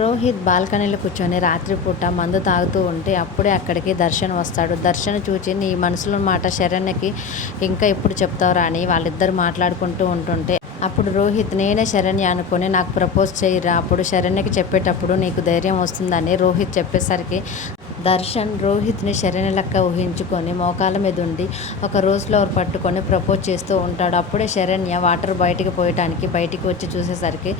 రోహిత్ బాల్కనీలో కూర్చొని రాత్రిపూట మందు తాగుతూ ఉంటే అప్పుడే అక్కడికి దర్శన్ వస్తాడు. దర్శన్ చూచి నీ మనసులో మాట శరణ్యకి ఇంకా ఎప్పుడు చెప్తావురా అని వాళ్ళిద్దరు మాట్లాడుకుంటూ ఉంటుంటే అప్పుడు రోహిత్ నేనే శరణ్య అనుకొని నాకు ప్రపోజ్ చేయరా, అప్పుడు శరణ్యకి చెప్పేటప్పుడు నీకు ధైర్యం వస్తుందని రోహిత్ చెప్పేసరికి దర్శన్ రోహిత్ని శరణ్య లెక్క ఊహించుకొని మోకాల మీద ఉండి ఒక రోజ్ ఫ్లవర్ పట్టుకొని ప్రపోజ్ చేస్తూ ఉంటాడు. అప్పుడే శరణ్య వాటర్ బయటికి పోయటానికి బయటికి వచ్చి చూసేసరికి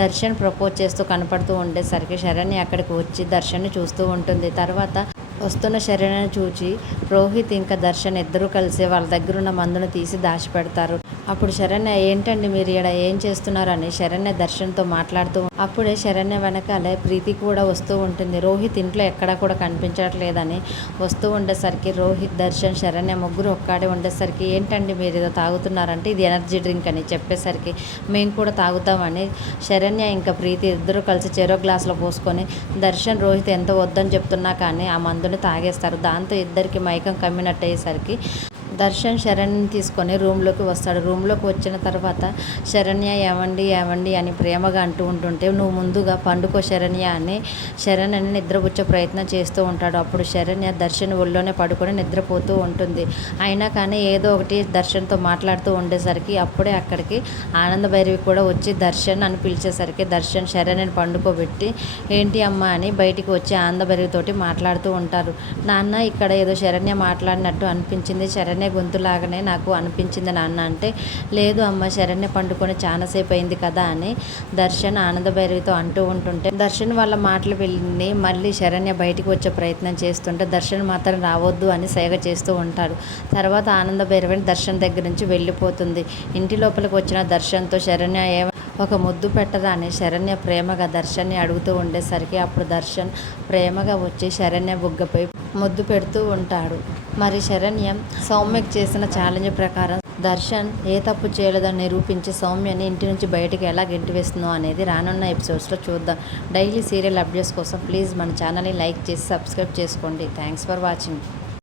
దర్శన్ ప్రపోజ్ చేస్తూ కనపడుతూ ఉండేసరికి శరణ్య అక్కడికి వచ్చి దర్శన్ని చూస్తూ ఉంటుంది. తర్వాత వస్తున్న శరణ్యను చూచి రోహిత్ ఇంకా దర్శన్ ఇద్దరూ కలిసి వాళ్ళ దగ్గరున్న మందును తీసి దాచిపెడతారు. అప్పుడు శరణ్య ఏంటండి మీరు ఇక్కడ ఏం చేస్తున్నారని శరణ్య దర్శన్తో మాట్లాడుతూ అప్పుడే శరణ్య వెనకాలే ప్రీతి కూడా వస్తూ ఉంటుంది. రోహిత్ ఇంట్లో ఎక్కడా కూడా కనిపించట్లేదని వస్తూ ఉండేసరికి రోహిత్ దర్శన్ శరణ్య ముగ్గురు ఒక్కడే ఉండేసరికి ఏంటండి మీరు ఏదో తాగుతున్నారంటే ఇది ఎనర్జీ డ్రింక్ అని చెప్పేసరికి మేము కూడా తాగుతామని శరణ్య ఇంకా ప్రీతి ఇద్దరు కలిసి చెరో గ్లాసులో పోసుకొని దర్శన్ రోహిత్ ఎంత వద్దని చెప్తున్నా కానీ ఆ మందుని తాగేస్తారు. దాంతో ఇద్దరికి మైకం కమ్మినట్టు అయ్యేసరికి దర్శన్ శరణ్యని తీసుకొని రూమ్లోకి వస్తాడు. రూమ్లోకి వచ్చిన తర్వాత శరణ్య ఏమండి ఏమండి అని ప్రేమగా అంటూ ఉంటుంటే నువ్వు ముందుగా పండుకో శరణ్య అని శరణ్యని నిద్రపుచ్చే ప్రయత్నం చేస్తూ ఉంటాడు. అప్పుడు శరణ్య దర్శన్ ఒళ్ళోనే పడుకొని నిద్రపోతూ ఉంటుంది. అయినా కానీ ఏదో ఒకటి దర్శన్తో మాట్లాడుతూ ఉండేసరికి అప్పుడే అక్కడికి ఆనంద భైరవి కూడా వచ్చి దర్శన్ అని పిలిచేసరికి దర్శన్ శరణ్యని పండుకోబెట్టి ఏంటి అమ్మ అని బయటికి వచ్చి ఆనంద భైరవితోటి మాట్లాడుతూ ఉంటారు. నాన్న ఇక్కడ ఏదో శరణ్య మాట్లాడినట్టు అనిపించింది, శరణ్య గొంతులాగానే నాకు అనిపించింది నాన్న అంటే లేదు అమ్మ శరణ్య పండుకొని చాలాసేపు అయింది కదా అని దర్శన్ ఆనంద భైరవితో అంటూ ఉంటుంటే దర్శన్ వాళ్ళ మాటలు వెళ్ళి మళ్ళీ శరణ్య బయటికి వచ్చే ప్రయత్నం చేస్తుంటే దర్శన్ మాత్రం రావద్దు అని సైగ చేస్తూ ఉంటారు. తర్వాత ఆనంద భైరవిని దర్శన్ దగ్గర నుంచి వెళ్ళిపోతుంది. ఇంటి లోపలికి వచ్చిన దర్శన్తో శరణ్య ఒక ముద్దు పెట్టరా అని శరణ్య ప్రేమగా దర్శన్ని అడుగుతూ ఉండేసరికి అప్పుడు దర్శన్ ప్రేమగా వచ్చి శరణ్య బుగ్గపై ముద్దు పెడుతూ ఉంటాడు. మరి శరణ్య సౌమ్యకి చేసిన ఛాలెంజ్ ప్రకారం దర్శన్ ఏ తప్పు చేయలేదని నిరూపించి సౌమ్యని ఇంటి నుంచి బయటికి ఎలా గెంటివేస్తుందో అనేది రానున్న ఎపిసోడ్స్లో చూద్దాం. డైలీ సీరియల్ అప్డేట్స్ కోసం ప్లీజ్ మన ఛానల్ని లైక్ చేసి సబ్స్క్రైబ్ చేసుకోండి. Thanks for watching.